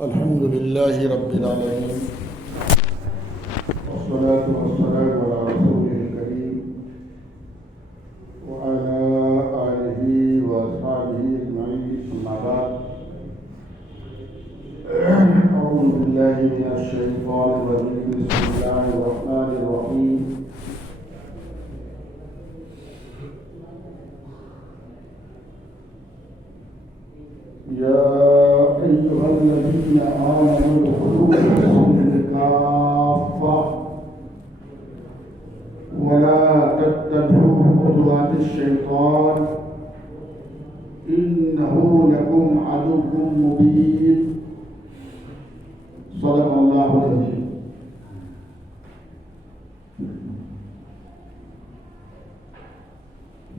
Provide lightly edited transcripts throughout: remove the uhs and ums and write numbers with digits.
الحمد لله رب العالمين والصلاة والسلام على رسوله الكريم وعلى آله وأصحابه أجمعين أما بعد أعوذ بالله من الشيطان الرجيم بسم الله الرحمن الرحيم يا أيها الذين آمنوا ادخلوا في السلم كافة ولا تتبعوا خطوات الشيطان إنه لكم عدو مبين صدق الله العظيم.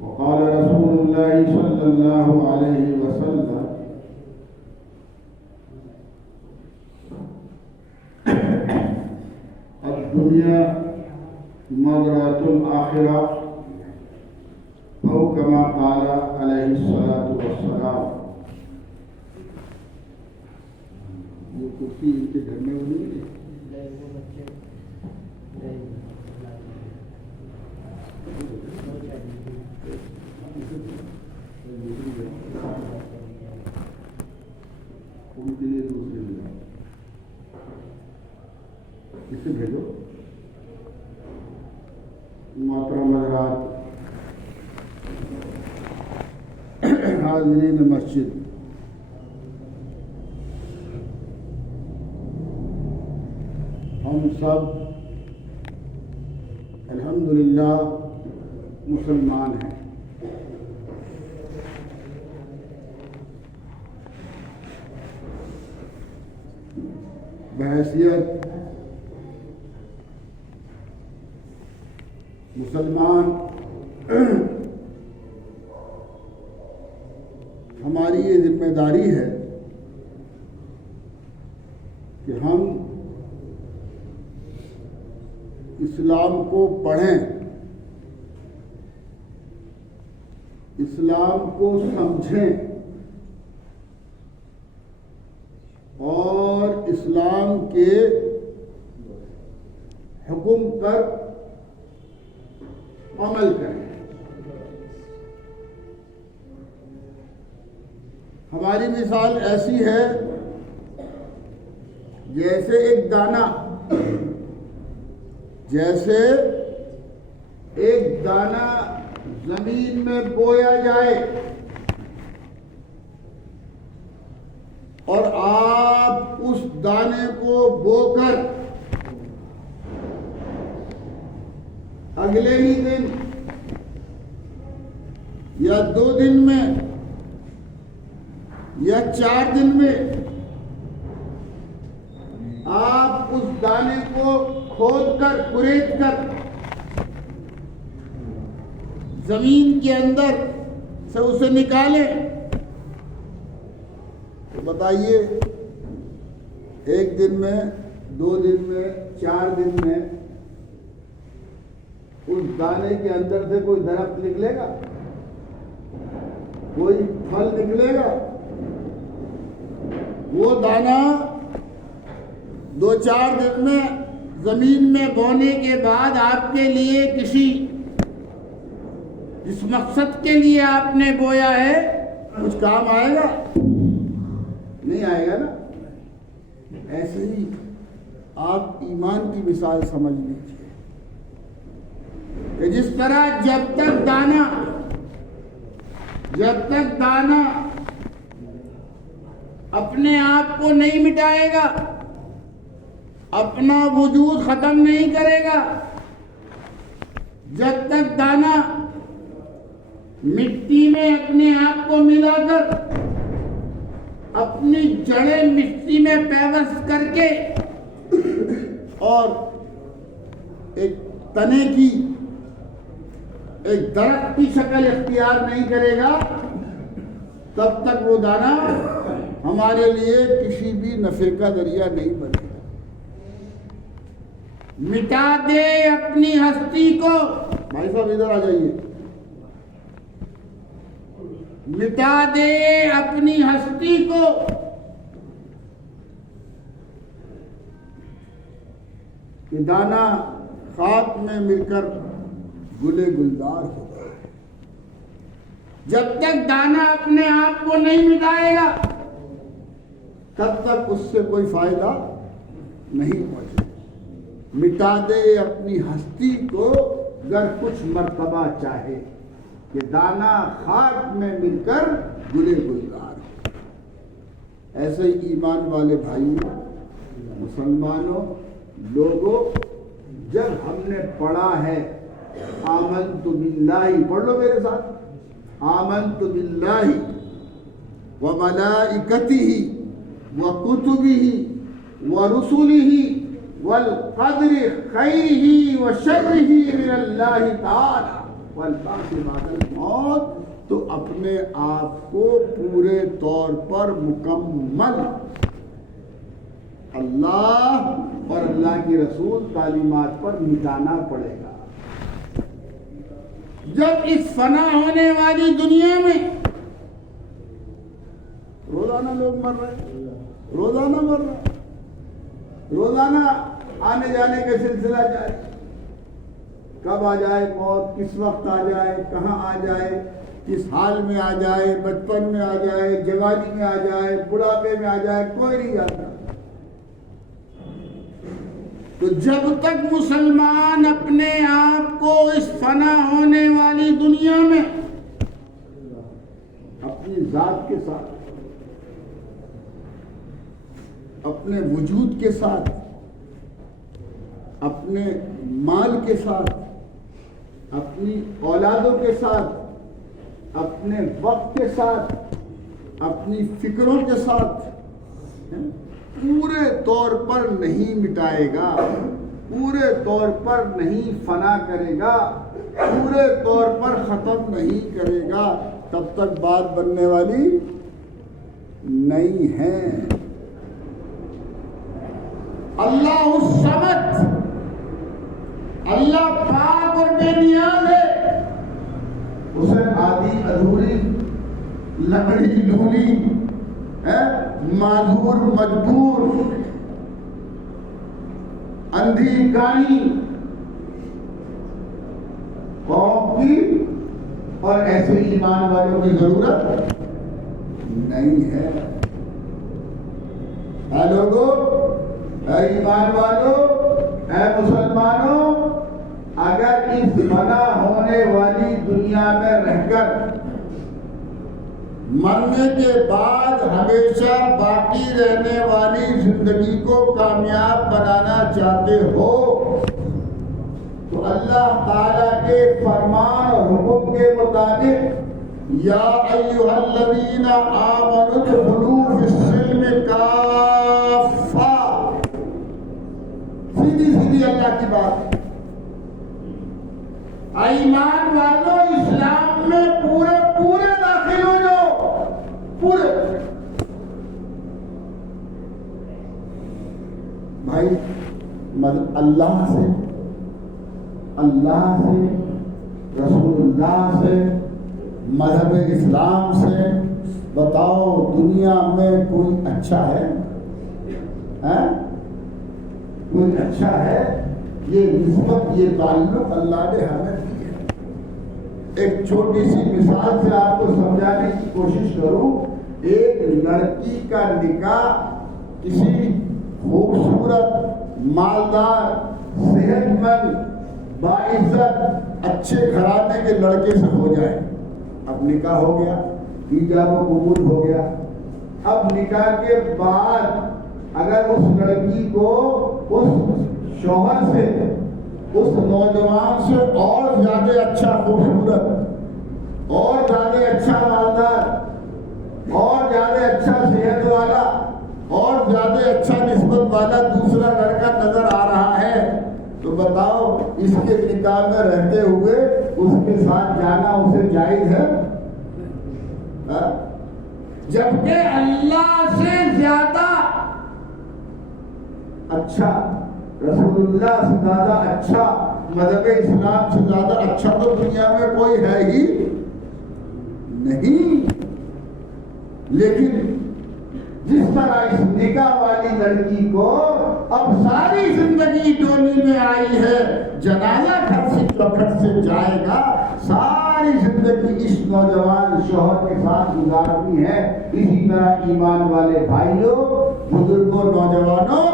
وقال رسول الله صلى الله عليه وسلم الدنيا مزرعة الآخرة أو كما قال عليه الصلاة والسلام. یہ کرسی ان کے گھر میں نہیں ہے. ان کے لیے دوسرے ملا اسے بھیجو. محترم حضرات، حاضرین مسجد، ہم سب الحمدللہ مسلمان ہیں. بحیثیت مسلمان ہماری یہ ذمہ داری ہے کہ ہم اسلام کو پڑھیں، اسلام کو سمجھیں اور اسلام کے حکم پر عمل کریں. ہماری مثال ایسی ہے جیسے ایک دانہ زمین میں بویا جائے اور آپ اس دانے کو بو کر اگلے ہی دن یا 2 دن میں یا 4 دن میں آپ اس دانے کو کھود کر کریت کر زمین کے اندر سے اسے نکالیں تو بتائیے 1 دن میں، 2 دن میں، 4 دن میں اس دانے کے اندر سے کوئی درخت نکلے گا؟ کوئی پھل نکلے گا؟ وہ دانہ 2-4 دن میں زمین میں بونے کے بعد آپ کے لیے جس مقصد کے لیے آپ نے بویا ہے کچھ کام آئے گا؟ نہیں آئے گا نا. ایسے ہی آپ ایمان کی مثال سمجھ لیجیے کہ جس طرح جب تک دانہ اپنے آپ کو نہیں مٹائے گا، اپنا وجود ختم نہیں کرے گا، جب تک دانہ مٹی میں اپنے آپ کو ملا کر اپنی جڑیں مٹی میں پیوست کر کے اور ایک تنے کی، ایک درخت کی شکل اختیار نہیں کرے گا، تب تک وہ دانہ ہمارے لیے کسی بھی نفع کا ذریعہ نہیں بنے گا. مٹا دے اپنی ہستی کو. بھائی صاحب ادھر آ جائیے. مٹا دے اپنی ہستی کو کہ دانا خاک میں مل کر گلے گلزار ہوگا. جب تک دانا اپنے آپ کو نہیں مٹائے گا تب تک اس سے کوئی فائدہ نہیں پہنچے. مٹا دے اپنی ہستی کو گر کچھ مرتبہ چاہے کہ دانا خاک میں مل کر گلے گلزار ہو. ایسے ہی ایمان والے بھائیوں، مسلمانوں، لوگوں، جب ہم نے پڑھا ہے آمنت باللہ، پڑھ لو میرے ساتھ، آمنت باللہ وملائکتہ وکتبہ ورسلہ والقدر خیرہ وشرہ من اللہ تعالی والبعث بعد الموت، تو اپنے آپ کو پورے طور پر مکمل اللہ اور اللہ کی رسول تعلیمات پر مٹانا پڑے گا. جب اس فنا ہونے والی دنیا میں روزانہ لوگ مر رہے، روزانہ مر رہے، روزانہ آنے جانے کا سلسلہ جاری، کب آ جائے موت، کس وقت آ جائے، کہاں آ جائے، کس حال میں آ جائے، بچپن میں آ جائے، جوانی میں آ جائے، بڑھاپے میں آ جائے، کوئی نہیں جانتا. تو جب تک مسلمان اپنے آپ کو اس فنا ہونے والی دنیا میں اپنی ذات کے ساتھ، اپنے وجود کے ساتھ، اپنے مال کے ساتھ، اپنی اولادوں کے ساتھ، اپنے وقت کے ساتھ، اپنی فکروں کے ساتھ پورے طور پر نہیں مٹائے گا، پورے طور پر نہیں فنا کرے گا، پورے طور پر ختم نہیں کرے گا، تب تک بات بننے والی نہیں ہے. اللہ الصمد، اللہ پاک اور بے نیاز ہے. اسے آدھی ادھوری لکڑی لولی معذور مجبور اندھی کانی قوم کی اور ایسے ایمان والوں کی ضرورت نہیں ہے. اے لوگوں، اے ایمان والوں، اے مسلمانوں، اگر اس فنا ہونے والی دنیا میں رہ کر مرنے کے بعد ہمیشہ باقی رہنے والی زندگی کو کامیاب بنانا چاہتے ہو تو اللہ تعالیٰ کے فرمان اور حکم کے مطابق یا ایھا الذین آمنوا ادخلوا فی السلم کافہ، سیدھی سیدھی اللہ کی بات. ایمان والوں، اسلام میں پورے پورے داخل ہو جاؤ، پورے. بھائی اللہ سے، اللہ سے، رسول اللہ سے، مذہب اسلام سے بتاؤ دنیا میں کوئی اچھا ہے؟ کوئی اچھا ہے؟ یہ نسبت، یہ تعلق اللہ نے ہمیں دی ہے. ایک چھوٹی سی مثال سے آپ کو سمجھانے کی کوشش کروں. ایک لڑکی کا نکاح کسی خوبصورت، مالدار، صحت مند، باعزت، اچھے گھرانے کے لڑکے سے ہو جائے. اب نکاح ہو گیا، ایجاب و قبول ہو گیا. اب نکاح کے بعد اگر اس لڑکی کو اس شوہر سے، اس نوجوان سے اور زیادہ اچھا خوبصورت، اور زیادہ اچھا مالدار، اور زیادہ اچھا صحت والا، اور زیادہ اچھا نسبت والا دوسرا لڑکا نظر آ رہا ہے تو بتاؤ اس کے نکاح میں رہتے ہوئے اس کے ساتھ جانا اسے جائز ہے؟ جبکہ اللہ سے زیادہ اچھا، رسول اللہ سے زیادہ اچھا، مذہب اسلام سے زیادہ اچھا تو دنیا میں کوئی ہے ہی نہیں. لیکن جس طرح اس نکاح والی لڑکی کو اب ساری زندگی ڈولی میں آئی ہے، جنازہ گھر سے چوکھٹ سے جائے گا، ساری زندگی اس نوجوان شوہر کے ساتھ گزارنی ہے۔ اسی طرح ایمان والے بھائیوں، بزرگوں، نوجوانوں،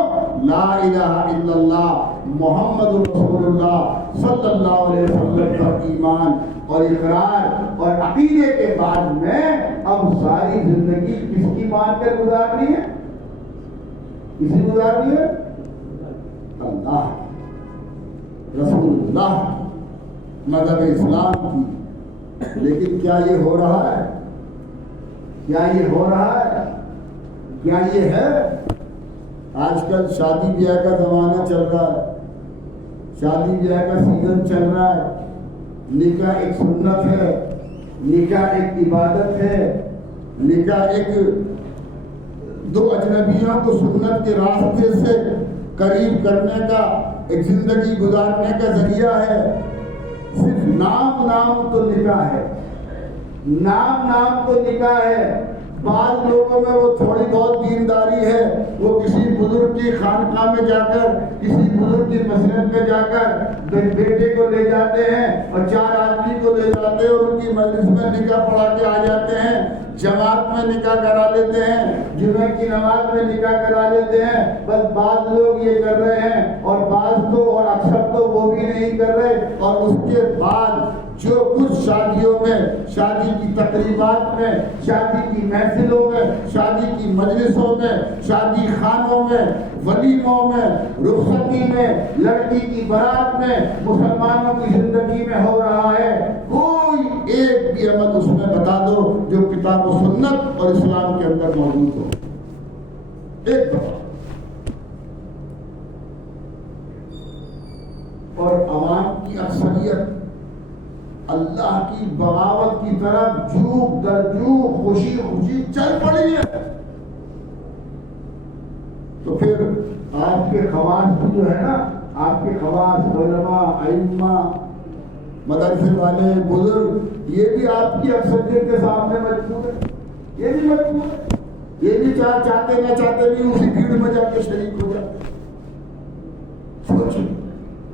لا الہ الا اللہ محمد رسول اللہ صلی اللہ علیہ وسلم پر ایمان اور اقرار اور عقیدے کے بعد میں اب ساری زندگی کس کی مان کر گزارنی ہے؟ کسی گزارنی ہے؟ اللہ، رسول اللہ، مذہب اسلام کی۔ لیکن کیا یہ ہو رہا ہے؟ کیا یہ ہو رہا ہے؟ کیا یہ ہے؟ آج کل شادی بیاہ کا زمانہ چل رہا ہے، شادی بیاہ کا سیزن چل رہا ہے۔ نکاح ایک سنت ہے، نکاح ایک عبادت ہے، نکاح ایک دو اجنبیوں کو سنت کے راستے سے قریب کرنے کا، ایک زندگی گزارنے کا ذریعہ ہے۔ صرف نام تو نکاح ہے، نام تو نکاح ہے۔ بعض لوگوں میں وہ تھوڑی بہت دینداری ہے، وہ کسی بزرگ کی خانقاہ میں جا کر، کسی بزرگ کی مسجد میں جا کر بیٹے کو لے جاتے ہیں اور 4 آدمی کو لے جاتے ہیں اور ان کی مجلس میں نکاح پڑھا کے آ جاتے ہیں، جماعت میں نکاح کرا لیتے ہیں، جمعہ کی نماز میں نکاح کرا لیتے ہیں۔ بس بعض لوگ یہ کر رہے ہیں اور بعض تو اور اکثر تو وہ بھی نہیں کر رہے، اور اس کے بعد جو کچھ شادیوں میں، شادی کی تقریبات میں، شادی کی محفلوں میں، شادی کی مجلسوں میں، شادی خانوں میں، ولیموں میں، رخصتی میں، لڑکی کی بارات میں، مسلمانوں کی زندگی میں ہو رہا ہے، کوئی ایک بھی عمل اس میں بتا دو جو کتاب و سنت اور اسلام کے اندر موجود ہو، ایک دفعہ۔ اور عوام کی اکثریت اللہ کی بغاوت کی طرف جھوک در جھوک، خوشی خوشی چل پڑی ہے۔ تو پھر آپ کے خواص بھی جو ہے نا، آپ کے خواص، علماء، ائمہ، مدرسے والے، بزرگ، یہ بھی آپ کی اکثریت کے سامنے مجبور ہے، یہ بھی مجبور ہے، یہ بھی چاہتے نہ چاہتے بھی اسی بھیڑ میں جا کے شریک ہو جاتے۔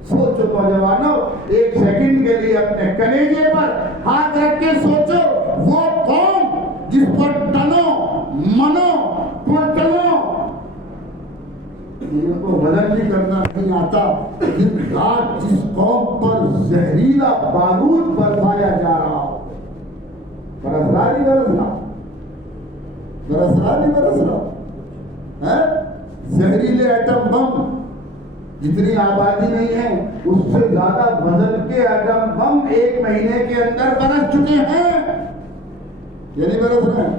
سوچو نوجوانوں، ایک سیکنڈ کے لیے اپنے کلیجے پر ہاتھ رکھ کے سوچو، وہ قوم جس پر ٹنوں منوں کوئنٹلوں ان کو وزن بھی کرنا نہیں آتا، دن رات جس قوم پر زہریلا بارود برسایا جا رہا ہو، برس رہا نہیں برس رہا، برس رہا نہیں برس رہا ہے؟ زہریلے ایٹم بم، جتنی آبادی نہیں ہے اس سے زیادہ وزن کے ایٹم بم 1 مہینے کے اندر برس چکے ہیں، یہ نہیں برس رہے ہیں،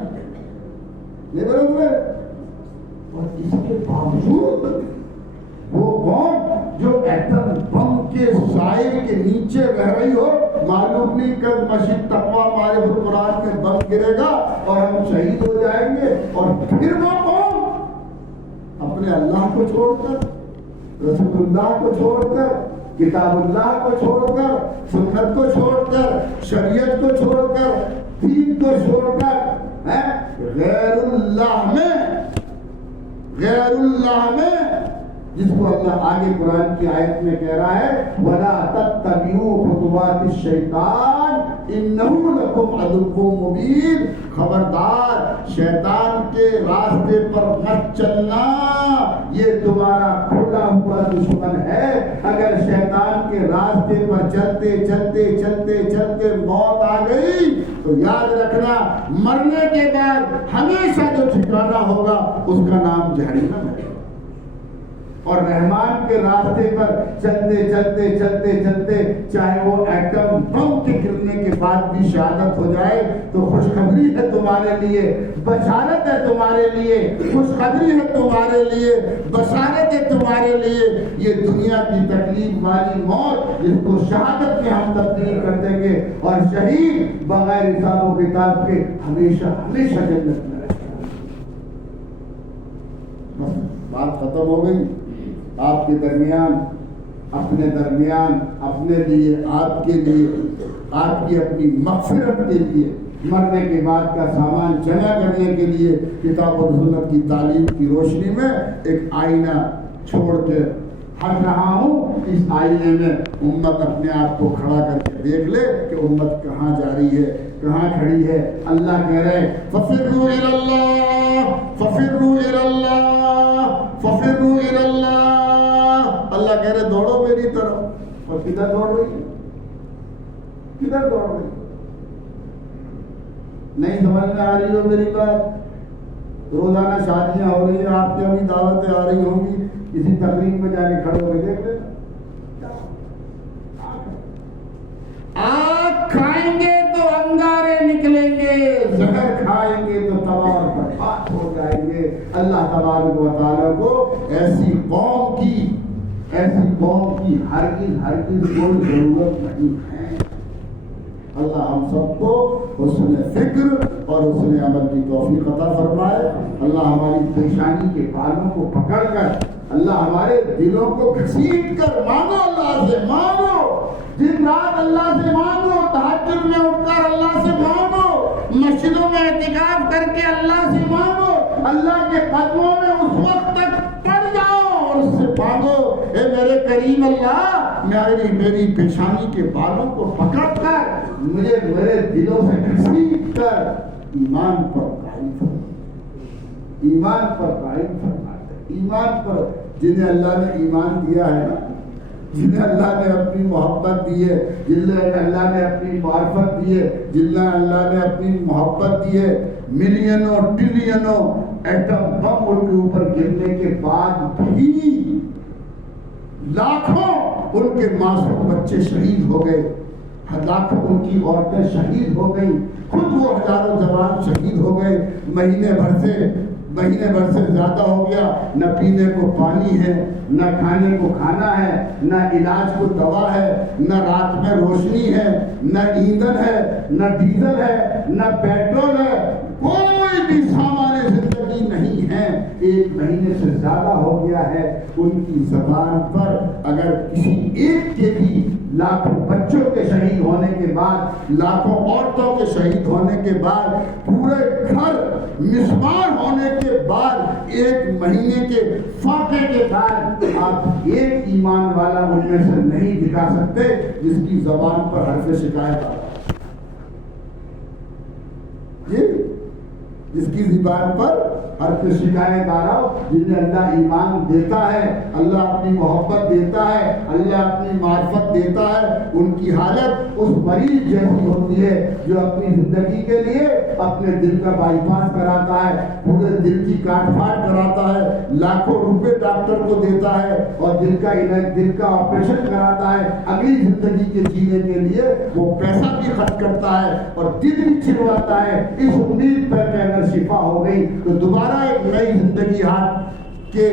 نہیں برس رہے۔ اور اس کے باوجود وہ قوم جو ایٹم بم کے سائے کے نیچے رہ رہی ہو، معلوم نہیں کب مشرق تقویٰ معرف القرآن میں بم گرے گا اور ہم شہید ہو جائیں گے، اور پھر وہ قوم اپنے اللہ کو چھوڑ کر، رسول اللہ کو چھوڑ کر، کتاب اللہ کو چھوڑ کر، سنت کو چھوڑ کر، شریعت کو چھوڑ کر، دین کو چھوڑ کر غیر اللہ میں جس کو اللہ آگے قرآن کی آیت میں کہہ رہا ہے وَلَا تَتَّبِعُوا خُطُوَاتِ الشَّيْطَانِ إِنَّهُ لَكُمْ عَدُوٌّ مُّبِينٌ، خبردار شیطان کے راستے پر مت چلنا، یہ تمہارا کھلا ہوا دشمن ہے۔ اگر شیطان کے راستے پر چلتے چلتے چلتے چلتے موت آ گئی تو یاد رکھنا، مرنے کے بعد ہمیشہ جو ٹھکانہ ہوگا اس کا نام جہنم ہے۔ اور رحمان کے راستے پر چلتے چلتے چلتے چلتے چاہے وہ ایٹم بم کے گرنے کے بعد بھی شہادت ہو جائے تو خوشخبری ہے تمہارے لیے، بشارت ہے تمہارے لیے، خوشخبری ہے تمہارے لیے، بشارت ہے تمہارے لیے۔ یہ دنیا کی تکلیف والی موت جس کو شہادت میں ہم تبدیل کر دیں گے، اور شہید بغیر حساب و کتاب کے ہمیشہ ہمیشہ جنت میں رہے گا۔ بات ختم ہو گئی۔ آپ کے درمیان، اپنے درمیان، اپنے لیے، آپ کے لیے، آپ کی اپنی مغفرت کے لیے مرنے کے بعد کا سامان جمع کرنے کے لیے کتاب و سنت کی تعلیم کی روشنی میں ایک آئینہ چھوڑ کے ہٹ رہا ہوں. اس آئینے میں امت اپنے آپ کو کھڑا کر کے دیکھ لے کہ امت کہاں جا رہی ہے, کہاں کھڑی ہے. اللہ کہہ رہے ففروا الی اللہ ففروا الی اللہ ففروا الی اللہ. اللہ کہہ رہے دوڑو میری طرف. اور کدھر دوڑ رہی ہے, کدھر دوڑ رہی ہے؟ نہیں سمجھ میں آ رہی ہو میری بات؟ روزانہ شادیاں ہو رہی ہیں, آپ کے بھی دعوتیں آ رہی ہوں گی, کسی تقریب میں جا کے کھڑے ہو کے دیکھ لینا. آگ کھائیں گے تو انگارے نکلیں گے, زہر کھائیں گے تو تباہ و برباد ہو جائیں گے. اللہ تبارک و تعالیٰ کو ایسی قوم کی ہرگز کوئی ضرورت نہیں ہے. اللہ ہم سب کو حسن فکر اور حسن عمل کی توفیق عطا فرمائے. اللہ ہماری پیشانی کے بالوں کو پکڑ کر, اللہ ہمارے دلوں کو گھسیٹ کر مانگو, اللہ سے مانگو, دن رات اللہ سے مانگو, تہجد میں اٹھ کر اللہ سے مانگو, مسجدوں میں اعتکاف کر کے اللہ سے مانگو, اللہ کے قدموں میں اس وقت تک پڑ جاؤ اور اس سے مانگو اے میرے کریم اللہ, میری پیشانی کے بالوں کو پکڑ کر مجھے میرے دلوں سے گھسیٹ کر ایمان پر قائم فرما, ایمان پر قائم فرما. ایمان پر جنہیں اللہ نے ایمان دیا ہے نا, جنہیں اللہ نے اپنی محبت دی ہے, جنہیں اللہ نے اپنی معرفت دی ہے, جنہیں اللہ نے اپنی محبت دی ہے, ملینوں ٹریلینوں ایٹم بم ان کے اوپر گرنے کے بعد بھی لاکھوں ان کے معصوم بچے شہید ہو گئے, لاکھوں ان کی عورتیں شہید ہو گئی, خود وہ ہزاروں جوان شہید ہو گئے. مہینے بھر سے زیادہ ہو گیا, نہ پینے کو پانی ہے, نہ کھانے کو کھانا ہے, نہ علاج کو دوا ہے, نہ رات میں روشنی ہے, نہ ایندھن ہے, نہ ڈیزل ہے, نہ پیٹرول ہے, کوئی بھی سامان زندگی نہیں ہے. 1 مہینے سے زیادہ ہو گیا ہے. ان کی زبان پر اگر کسی ایک کے بھی لاکھوں بچوں کے شہید ہونے کے بعد, لاکھوں عورتوں کے شہید ہونے کے بعد, پورے گھر مسمار ہونے کے بعد, 1 مہینے کے فاقے کے بعد آپ ایک ایمان والا ان میں سے نہیں دکھا سکتے جس کی زبان پر حرف شکایت آ رہا ہے. جس کی زبان پر حرف شکایت آ رہا ہو, جنہیں اللہ ایمان دیتا ہے, اللہ اپنی محبت دیتا ہے, اللہ اپنی معرفت دیتا ہے, ان کی حالت اس مریض جیسی ہوتی ہے جو اپنی زندگی کے لیے اپنے دل کا بائی پاس کراتا ہے, پورے دل کی کاٹ پھاٹ کراتا ہے, لاکھوں روپے ڈاکٹر کو دیتا ہے اور دل کا آپریشن کراتا ہے. اگلی زندگی کے جینے کے لیے وہ پیسہ بھی خرچ کرتا ہے اور دل بھی چھلواتا ہے, اس امید پر کہ اگر شفا ہو گئی تو دوبارہ ایک نئی زندگی ہاتھ کے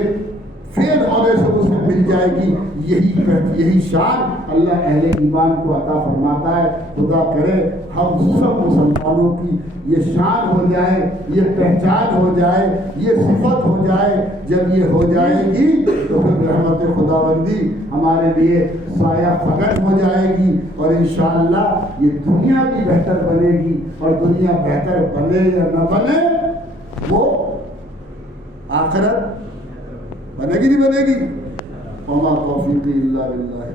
فیل ہونے سے اسے مل جائے گی. یہی شان اللہ اہل ایمان کو عطا فرماتا ہے. خدا کرے ہم سب مسلمانوں کی یہ شان ہو جائے, یہ پہچان ہو جائے, یہ صفت ہو جائے. جب یہ ہو جائے گی تو پھر رحمت خداوندی ہمارے لیے سایہ فگن ہو جائے گی, اور انشاءاللہ یہ دنیا بھی بہتر بنے گی, اور دنیا بہتر بنے یا نہ بنے وہ آخرت بنے گی نہیں بنے گی. وما توفیقی الا باللہ.